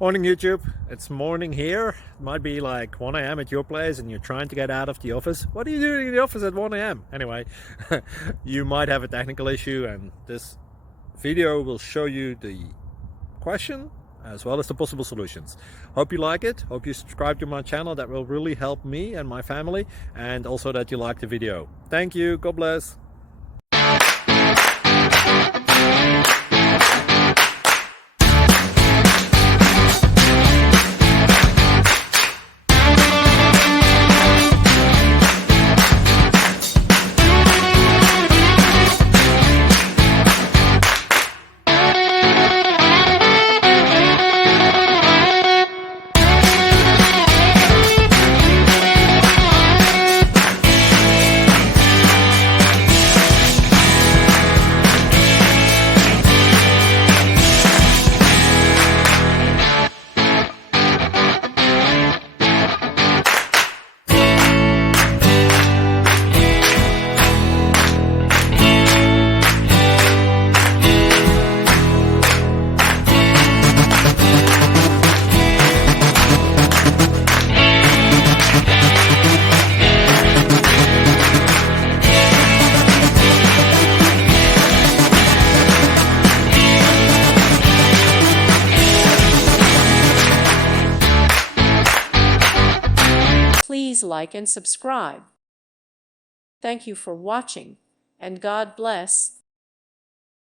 Morning YouTube, it's morning here. It might be like 1 a.m. at your place and you're trying to get out of the office. What are you doing in the office at 1 a.m.? Anyway, you might have a technical issue and this video will show you the question as well as the possible solutions. Hope you like it, hope you subscribe to my channel. That will really help me and my family, and also that you like the video. Thank you, God bless. Please like and subscribe. Thank you for watching, and God bless.